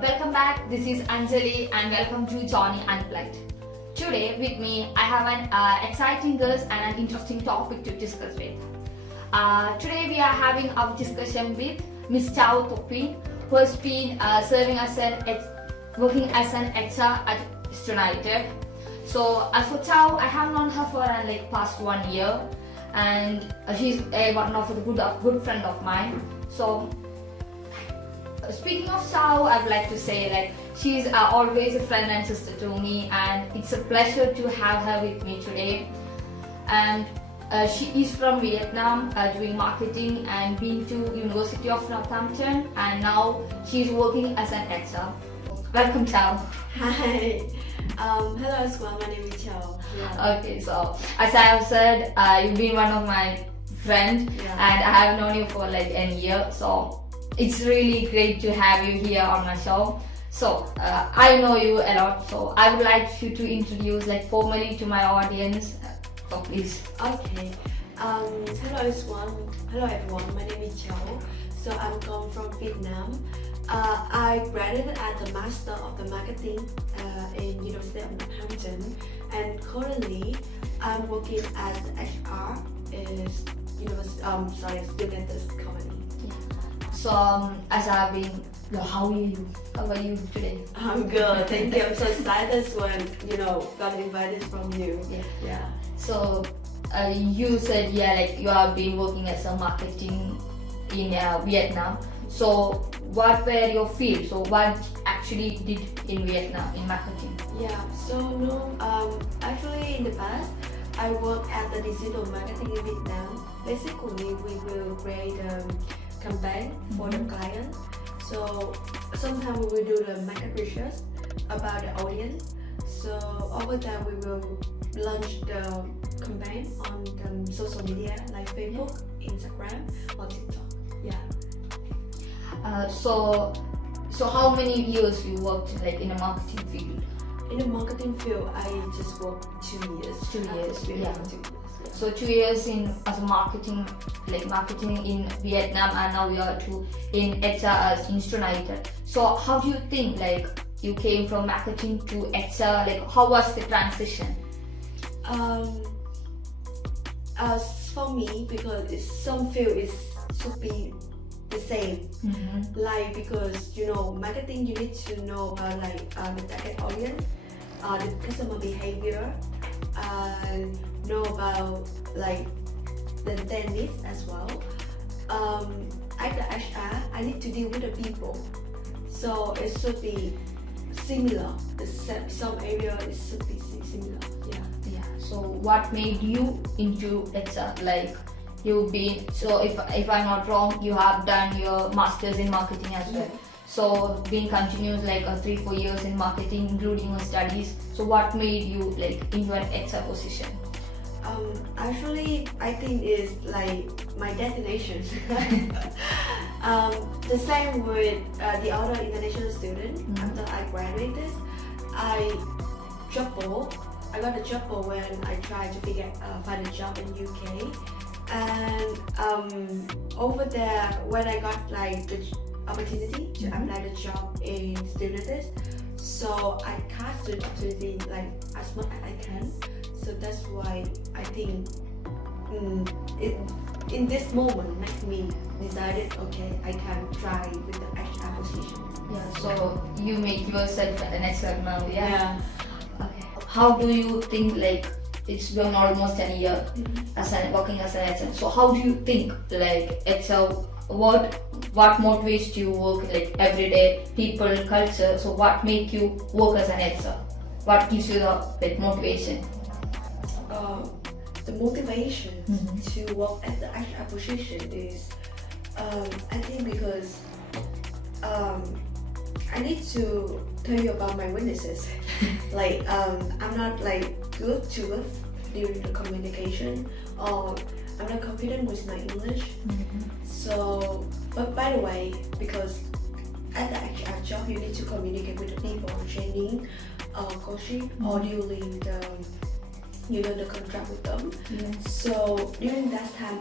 Welcome back. This is Anjali and welcome to Johnny Unplugged. Today with me I have an exciting guest and an interesting topic to discuss with. Today we are having our discussion with Miss Chau, who has been working as an HR at Stunited. So as for Chau, I have known her for past 1 year, and she's one of a good friend of mine. So speaking of Chau, I would like to say she's always a friend and sister to me, and it's a pleasure to have her with me today. And she is from Vietnam, doing marketing and been to University of Northampton, and now she's working as an HR. Welcome, Chau. Hi. Hello everyone, my name is Chau. Yeah. Okay, so as I have said, you've been one of my friends, and I have known you for a year. So it's really great to have you here on my show. So I know you a lot, so I would like you to introduce formally to my audience. So please. Okay. Hello everyone. My name is Chau. So I'm come from Vietnam. I graduated as a Master of the Marketing in University of Northampton, and currently I'm working as HR in Stunited company. So as I've been, how are you? How are you today? I'm good, thank you. I'm so excited when got invited from you. Yeah. So you said you have been working as a marketing in Vietnam. So what were your fields? So what actually did in Vietnam in marketing? Yeah. So actually in the past I worked at the digital marketing in Vietnam. Basically, we will create a campaign for the client. So sometimes we will do the market research about the audience. So over there we will launch the campaign on the social media like Facebook, Instagram, or TikTok. Yeah. So how many years you worked in a marketing field? In the marketing field, I just worked 2 years. 2 years, yeah. 2 years. So 2 years as a marketing in Vietnam, and now you are in HR as Stunited. So how do you think you came from marketing to HR? How was the transition? For me, because some field should be the same. Because marketing, you need to know about the target audience, the customer behavior, know about the needs as well. At the HR, I need to deal with the people, so it should be similar. Some area it should be similar. Yeah. So what made you into HR? You've been, so if I'm not wrong, you have done your masters in marketing as well. So being continuous 3-4 years in marketing, including your studies. So what made you into an HR position? Actually, I think it's my destination. The same with the other international student. After I graduated, I got a job when I tried to find a job in UK. And over there, when I got the opportunity to apply the job in Stunited, so I cast the opportunity as much as I can. So that's why I think it in this moment makes me decided, okay, I can try with the HR position. Yeah. So you make yourself an expert now. Yeah. Okay. How do you think it's been almost a year working as an HR. So how do you think HR? What motivates you work every day? People, culture. So what make you work as an HR? What gives you the motivation? The motivation to work at the HR position is I think because I need to tell you about my weaknesses. I'm not good during the communication, or I'm not confident with my English. So, but by the way, because at the HR job you need to communicate with the people, training, coaching, or during the contract with them. So during that time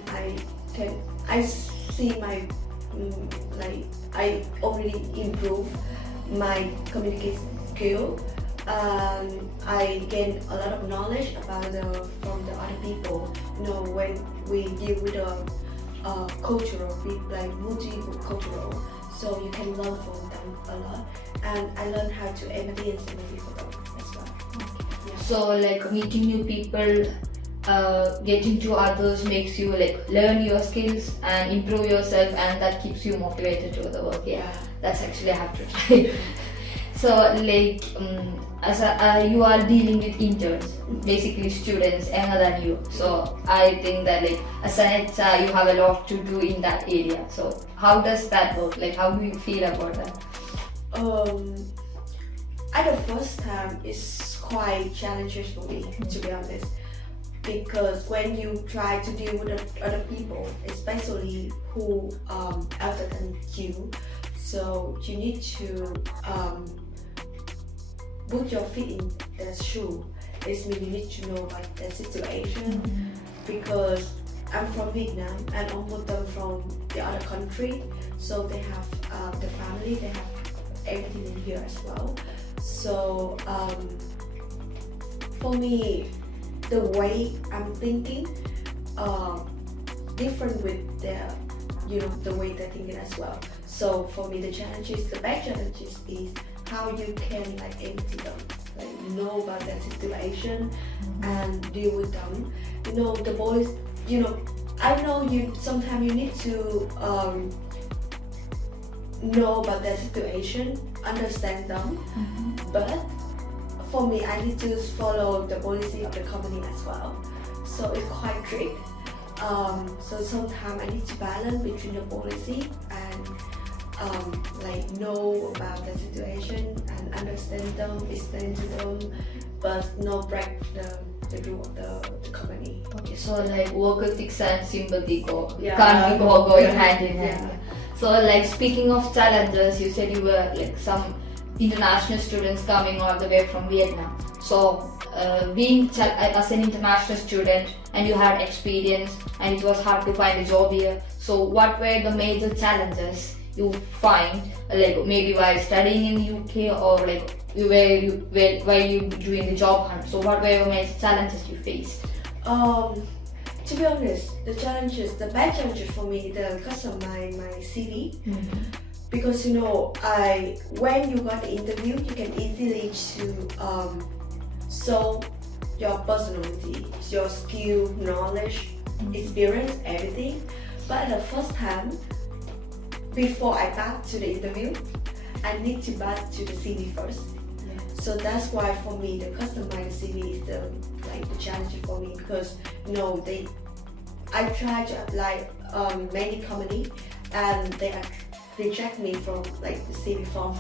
I see my I already improved my communication skill. I gain a lot of knowledge about from the other people. You know, when we deal with cultural, like multicultural, so you can learn from them a lot. And I learned how to empathy and sympathy for them as well. Yeah. So like meeting new people, getting to others makes you like learn your skills and improve yourself, and that keeps you motivated to the work. Yeah, that's actually I have to try. So like you are dealing with interns, basically students younger than you. So I think that like as an HR you have a lot to do in that area. So how does that work? Like how do you feel about that? At the first time, it's quite challenging for me, to be honest, because when you try to deal with other people, especially who elder than you, so you need to put your feet in their shoe. This means you need to know about the situation, because I'm from Vietnam and all of them from the other country, so they have the family, they have everything in here as well. So for me, the way I'm thinking different with their, the way they're thinking as well. So for me, the bad challenges is how you can like empathy them, like know about that situation and deal with them. The boys, I know sometimes you need to know about that situation, understand them, but for me, I need to follow the policy of the company as well. So it's quite strict. So sometimes I need to balance between the policy and like know about the situation and understand them, explain to them, but not break the rule of the company. Okay, so like work ethics and sympathy can't be going hand in hand. Yeah. So like speaking of challenges, you said you were like some international students coming all the way from Vietnam. So being as an international student and you had experience and it was hard to find a job here. So what were the major challenges you find, like maybe while studying in the UK or like while you doing the job hunt? So what were the major challenges you faced? To be honest, the bad challenges for me, the customize my CV, because when you got the interview, you can easily to show your personality, your skill, knowledge, experience, everything. But the first time, before I back to the interview, I need to back to the CV first. So that's why for me the customized CV is the challenge for me, because I try to apply many company and they reject me from the CV form.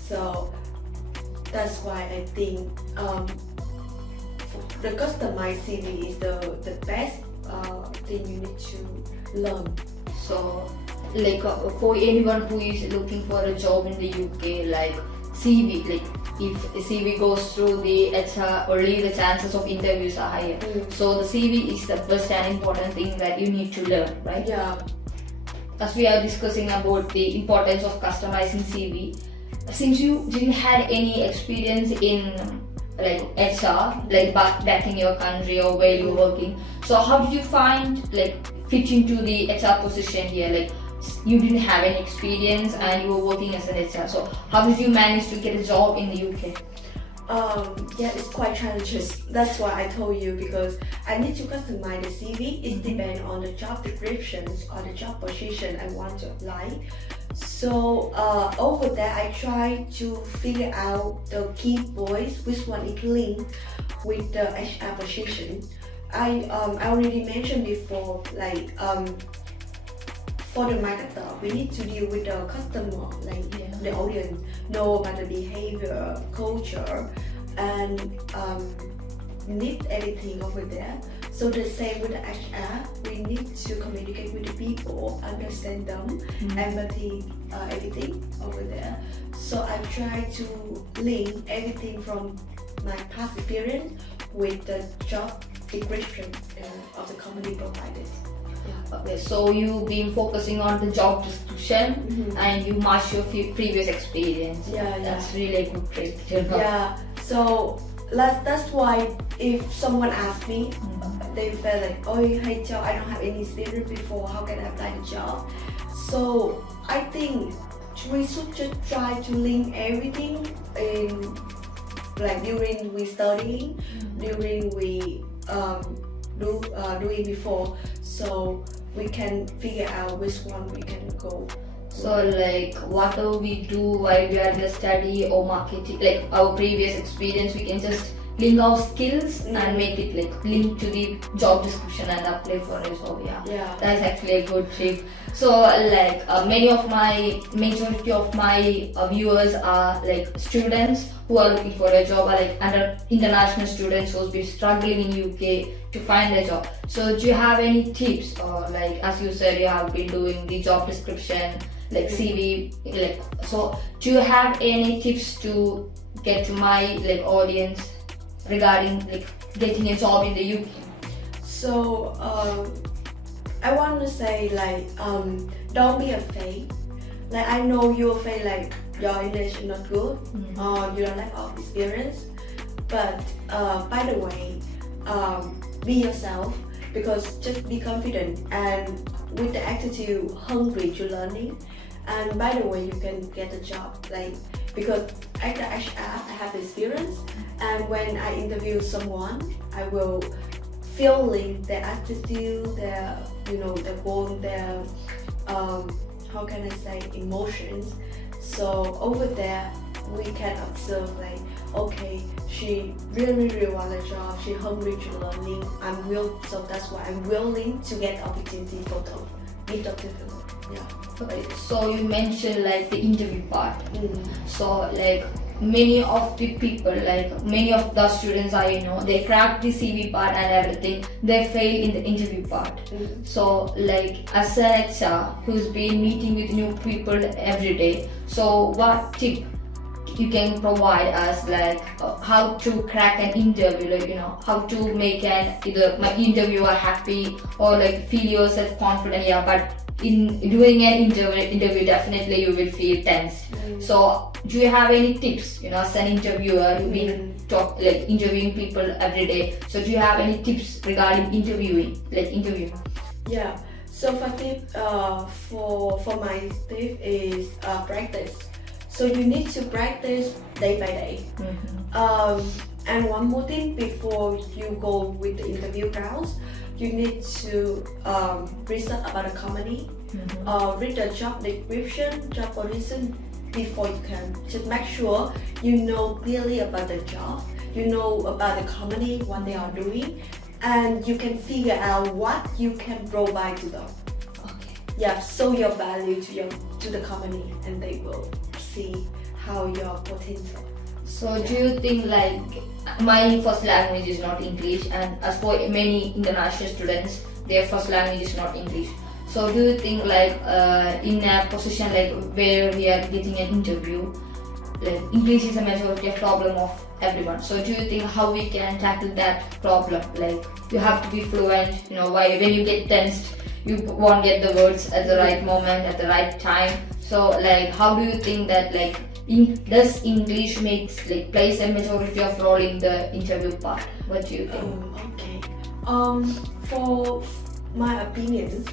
So that's why I think the customized CV is the best thing you need to learn. So for anyone who is looking for a job in the UK, CV, if CV goes through the HR, only the chances of interviews are higher. So the CV is the first and important thing that you need to learn, right? Yeah. As we are discussing about the importance of customizing CV, since you didn't have any experience in HR, back in your country or where you're working, so how did you find fit into the HR position here? You didn't have any experience and you were working as an HR. So how did you manage to get a job in the UK? It's quite challenges. That's why I told you, because I need to customize the CV. It depends on the job descriptions or the job position I want to apply. So over there, I try to figure out the key points, which one is linked with the HR position. I already mentioned before, for the marketer, we need to deal with the customer, the audience, know about the behavior, culture, and need everything over there. So the same with the HR, we need to communicate with the people, understand them, empathy, everything over there. So I try to link everything from my past experience with the job description of the company providers. Okay, so you've been focusing on the job description and you match your previous experience. That's really a good trick. Yeah. So that's why if someone asks me, they feel like, oh, hey Chau, I don't have any experience before. How can I apply the job? So I think we should just try to link everything in, like during we studying, during we doing before, so we can figure out which one we can go. So like whatever we do while we are in the study or marketing, like our previous experience, we can just link our skills and make it like link to the job description and apply for it. So that's actually a good trick. So like majority of my viewers are like students who are looking for a job, or like international students who's been struggling in UK to find a job. So do you have any tips, or like as you said you have been doing the job description, like CV, like, so do you have any tips to get to my like audience regarding like getting a job in the UK? So I want to say like don't be afraid. Like I know you're afraid like your English is not good or you don't lack of experience, but by the way, be yourself, because just be confident and with the attitude hungry to learning. And by the way, you can get a job, like, because at the HR I have experience, and when I interview someone, I will feeling their attitude, their their goal, their how can I say, emotions. So over there we can observe like, okay, she really want a job, she hungry to learning. So that's why I'm willing to get opportunity for them. Give them to them. Okay, so you mentioned like the interview part. So like many of the people, like many of the students I know, they crack the CV part and everything, they fail in the interview part. So like as an HR who's been meeting with new people every day, so what tip you can provide us, like how to crack an interview, like how to make either my interviewer happy or like feel yourself confident, but in doing an interview definitely you will feel tense. So do you have any tips, as an interviewer, you've been interviewing people every day, so do you have any tips regarding interviewing? So for tip, for my tip is practice. So you need to practice day by day. And one more thing, before you go with the interview rounds, you need to research about the company, read the job description, job position before you can. Just make sure you know clearly about the job, you know about the company, what they are doing, and you can figure out what you can provide to them. Show your value to the company, and they will see how your potential. So do you think, like, my first language is not English, and as for many international students, their first language is not English. So do you think, like, in a position like where we are getting an interview, like English is a majority problem of everyone. So do you think how we can tackle that problem? Like, you have to be fluent, when you get tensed, you won't get the words at the right moment, at the right time. So like, how do you think that, like, does English plays a majority of role in the interview part? What do you think? For my opinion,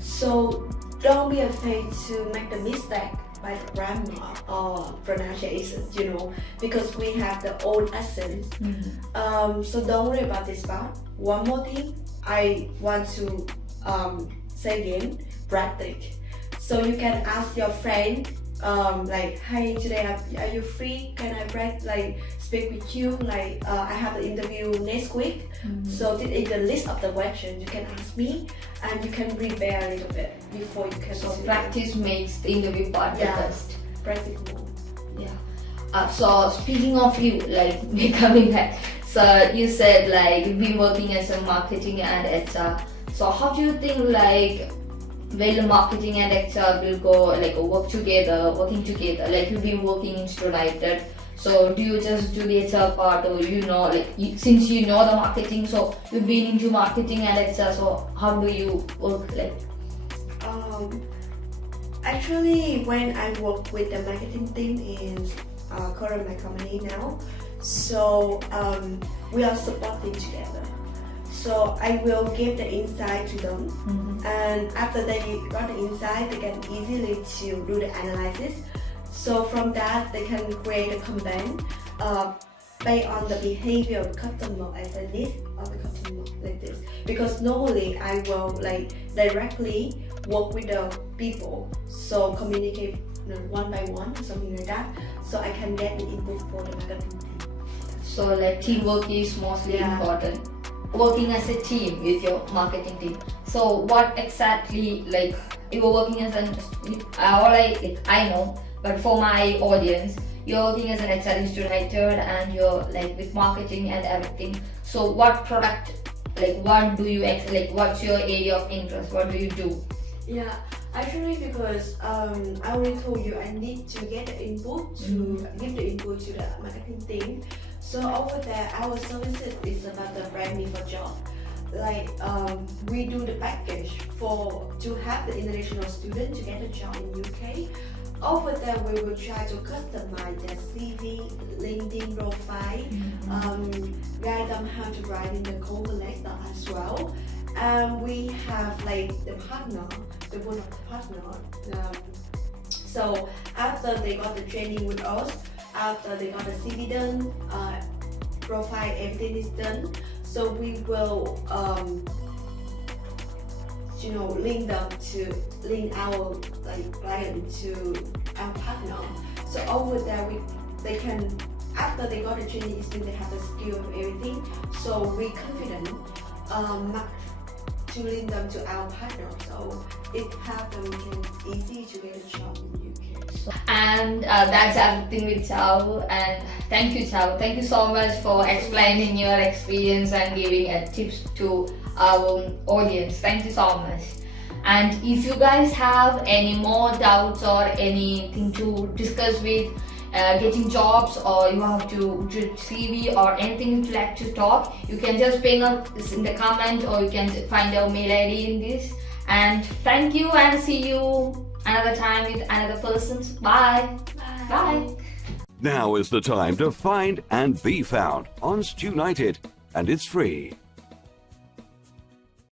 so don't be afraid to make the mistake by the grammar or pronunciation, because we have the old accent. So don't worry about this part. One more thing I want to say again, practice. So you can ask your friend, like, hey, today are you free? Can I speak with you? Like, I have an interview next week. So this is the list of the questions you can ask me, and you can prepare a little bit before you can. So practice makes the interview part the best. Practical. So speaking of you, like, we're coming back. So you said like you've been working as a marketing and HR. So how do you think, like, well, marketing and HR will go working together? Like, you've been working in Stunited. So do you just do the HR part, or since you know the marketing, so you've been into marketing and HR, so how do you work like? Actually, when I work with the marketing team in current my company now, so we are supporting together. So I will give the insight to them, and after they got the insight, they can easily to do the analysis. So from that, they can create a campaign based on the behavior of the customer as the needs of the customer like this. Because normally I will directly work with the people, so communicate one by one, something like that. So I can get the input for the marketing team. So teamwork is mostly important. Working as a team with your marketing team. So what exactly you were working as I know, but for my audience, you're working as an HR Stunited and you're with marketing and everything. So what product, what do you what's your area of interest? What do you do? Yeah, actually because I already told you I need to get the input to give the input to the marketing team. So over there, our services is about the branding for job. We do the package to have the international student to get a job in UK. Over there, we will try to customize their CV, LinkedIn profile, guide them how to write in the cover letter as well. And we have the partner, the one of the partner. So after they got the training with us, after they got the CV done, profile, everything is done. So we will link our client to our partner. So over there, they can, after they got the training experience, they have the skill of everything. So we confident to link them to our partner. So it helps them can easy to get a job in UK. And that's everything with Chau. And thank you, Chau. Thank you so much for explaining your experience and giving tips to our audience. Thank you so much. And if you guys have any more doubts or anything to discuss with getting jobs, or you have to do CV or anything you'd like to talk, you can just ping us in the comment, or you can find our mail ID in this. And thank you, and see you another time with another person. Bye. Bye. Now is the time to find and be found on Stunited, and it's free.